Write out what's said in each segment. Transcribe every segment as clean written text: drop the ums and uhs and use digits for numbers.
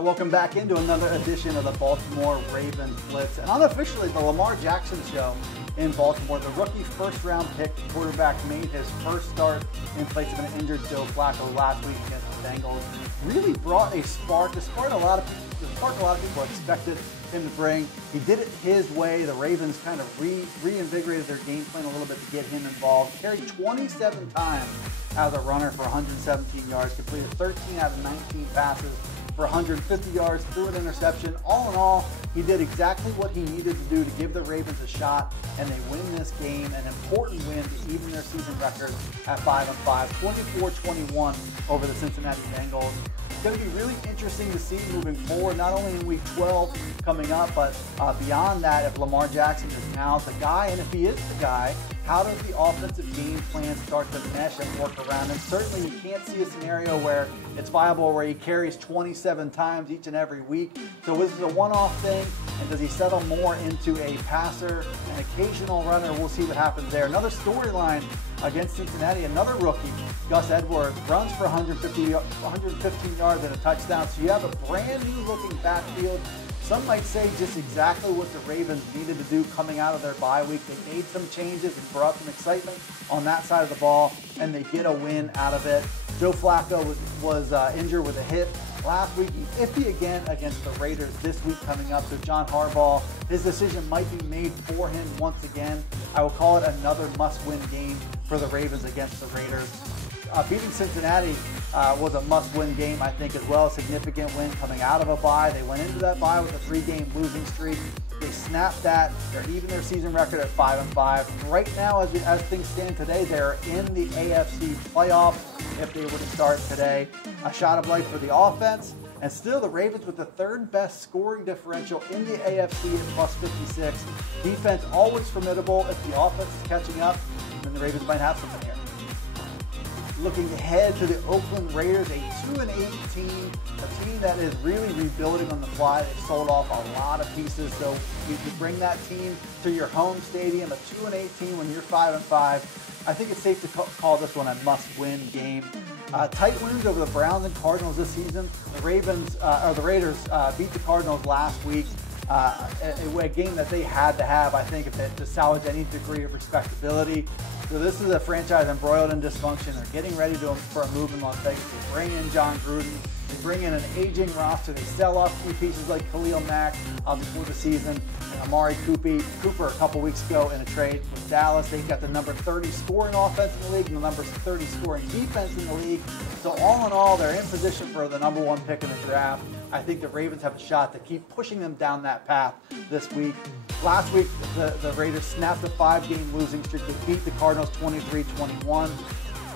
Welcome back into another edition of the Baltimore Ravens Blitz, and unofficially the Lamar Jackson show in Baltimore. The rookie first-round pick quarterback made his first start in place of an injured Joe Flacco last week against the Bengals. Really brought a spark, the spark a lot of people expected him to bring. He did it his way. The Ravens kind of reinvigorated their game plan a little bit to get him involved. Carried 27 times as a runner for 117 yards, completed 13 out of 19 passes for 150 yards, threw an interception. All in all, he did exactly what he needed to do to give the Ravens a shot, and they win this game, an important win to even their season record at 5-5, 24-21 over the Cincinnati Bengals. It's going to be really interesting to see moving forward, not only in Week 12 coming up, but beyond that, if Lamar Jackson is now the guy, and if he is the guy, how does the offensive game plan start to mesh and work around him? Certainly you can't see a scenario where it's viable where he carries 27 times each and every week. So is this a one-off thing, and does he settle more into a passer, an occasional runner? We'll see what happens there. Another storyline against Cincinnati, another rookie, Gus Edwards, runs for 115 yards and a touchdown. So you have a brand new looking backfield. Some might say just exactly what the Ravens needed to do coming out of their bye week. They made some changes and brought some excitement on that side of the ball, and they get a win out of it. Joe Flacco was injured with a hip last week. He's iffy again against the Raiders this week coming up. So John Harbaugh, his decision might be made for him once again. I will call it another must-win game for the Ravens against the Raiders. Beating Cincinnati was a must-win game, I think, as well. A significant win coming out of a bye. They went into that bye with a 3-game losing streak. They snapped that. They're even their season record at 5-5. Right now, as things stand today, they're in the AFC playoffs if they were to start today. A shot of life for the offense. And still the Ravens with the third best scoring differential in the AFC at plus 56. Defense always formidable. If the offense is catching up, then the Ravens might have something here. Looking ahead to the Oakland Raiders, a 2-8 team, a team that is really rebuilding on the fly. They've sold off a lot of pieces, so you could bring that team to your home stadium, a 2-8 team when you're 5-5. I think it's safe to call this one a must-win game. Tight wins over the Browns and Cardinals this season. The Raiders beat the Cardinals last week. A game that they had to have, I think, to salvage any degree of respectability. So this is a franchise embroiled in dysfunction. They're getting ready for a move in Las Vegas. They bring in John Gruden. They bring in an aging roster. They sell off key pieces like Khalil Mack before the season, and Amari Cooper a couple weeks ago in a trade with Dallas. They've got the number 30 scoring offense in the league and the number 30 scoring defense in the league. So all in all, they're in position for the number 1 pick in the draft. I think the Ravens have a shot to keep pushing them down that path this week. Last week, the Raiders snapped a 5-game losing streak. They beat the Cardinals 23-21.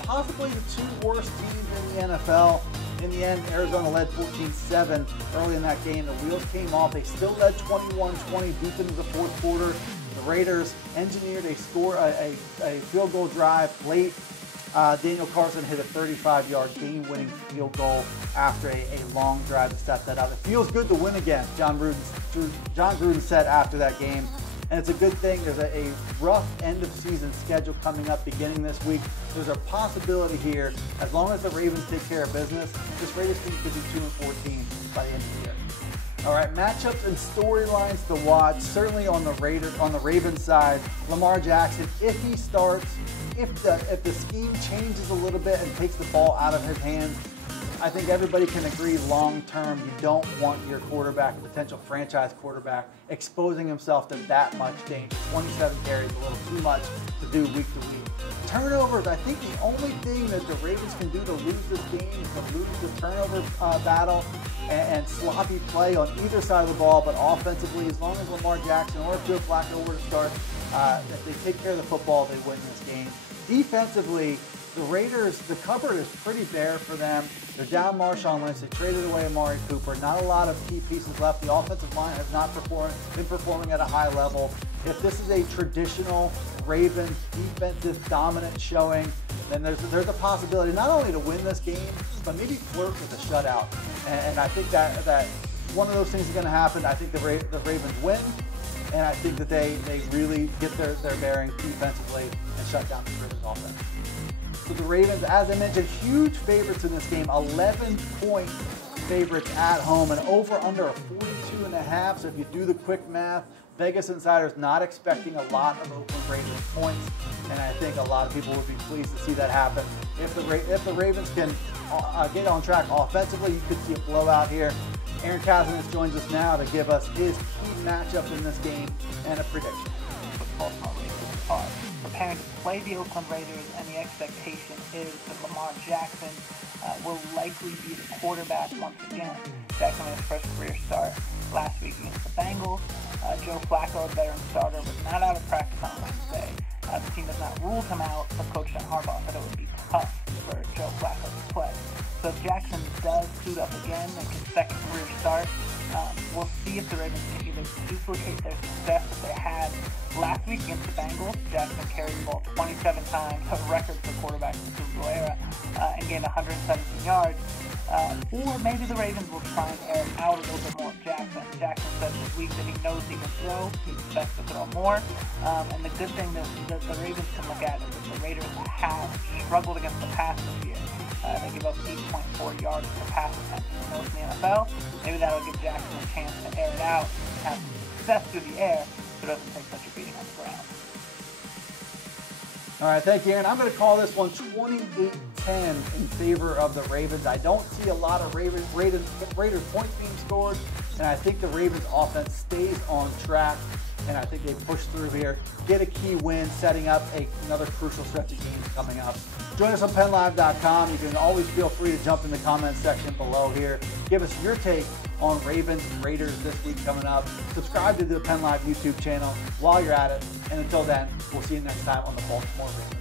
Possibly the 2 worst teams in the NFL. In the end, Arizona led 14-7 early in that game. The wheels came off. They still led 21-20 deep into the fourth quarter. The Raiders engineered a field goal drive late. Daniel Carlson hit a 35-yard game-winning field goal after a long drive to set that up. It feels good to win again, John Gruden said after that game. And it's a good thing. There's a rough end-of-season schedule coming up beginning this week. There's a possibility here, as long as the Ravens take care of business, this Raiders team could be 2-14 by the end of the year. All right, matchups and storylines to watch. Certainly on the Ravens side, Lamar Jackson, if he starts, if the scheme changes a little bit and takes the ball out of his hands, I think everybody can agree long-term you don't want your quarterback, a potential franchise quarterback, exposing himself to that much danger. 27 carries, a little too much to do week to week. Turnovers, I think the only thing that the Ravens can do to lose this game is to lose the turnover battle and sloppy play on either side of the ball, but offensively, as long as Lamar Jackson or Joe Flacco were to start, if they take care of the football, they win this game. Defensively, the Raiders, the cupboard is pretty bare for them. They're down Marshawn Lynch. They traded away Amari Cooper. Not a lot of key pieces left. The offensive line has not been performing at a high level. If this is a traditional Ravens defensive dominant showing, then there's a possibility not only to win this game, but maybe flirt with a shutout. And I think that one of those things is going to happen. I think the Ravens win, and I think that they really get their bearings defensively and shut down the Ravens offense. So the Ravens, as I mentioned, huge favorites in this game, 11-point favorites at home, and over under a 42.5. So if you do the quick math, Vegas Insider's not expecting a lot of Oakland Raiders points, and I think a lot of people would be pleased to see that happen. If the Ravens can get on track offensively, you could see a blowout here. Aaron Kasinitz joins us now to give us his key matchup in this game and a prediction. The Baltimore Ravens are preparing to play the Oakland Raiders, and the expectation is that Lamar Jackson will likely be the quarterback once again. Jackson made his first career start last week against the Bengals. Joe Flacco, a veteran starter, was not out of practice on Wednesday. The team has not ruled him out, but Coach John Harbaugh said it would be tough for Joe Flacco to play. So if Jackson does suit up again, make his second career start, we'll see if the Ravens can either duplicate their success that they had last week against the Bengals. Jackson carried the ball 27 times, a record for quarterbacks in the Super Bowl era, and gained 117 yards. Or maybe the Ravens will try and air out a little bit more of Jackson. Jackson said this week that he knows he can throw. He expects to throw more. And the good thing that the Ravens can look at is that the Raiders have struggled against the pass this year. They give up 8.4 yards per pass attempt, the most in the NFL. Maybe that'll give Jackson a chance to air it out and have success through the air so it doesn't take such a beating on the ground. All right, thank you, Aaron. I'm going to call this one 28-10 in favor of the Ravens. I don't see a lot of Raiders points being scored, and I think the Ravens offense stays on track, and I think they push through here, get a key win, setting up another crucial stretch of games coming up. Join us on PennLive.com. You can always feel free to jump in the comments section below here. Give us your take on Ravens and Raiders this week coming up. Subscribe to the PennLive YouTube channel while you're at it. And until then, we'll see you next time on the Baltimore Ravens.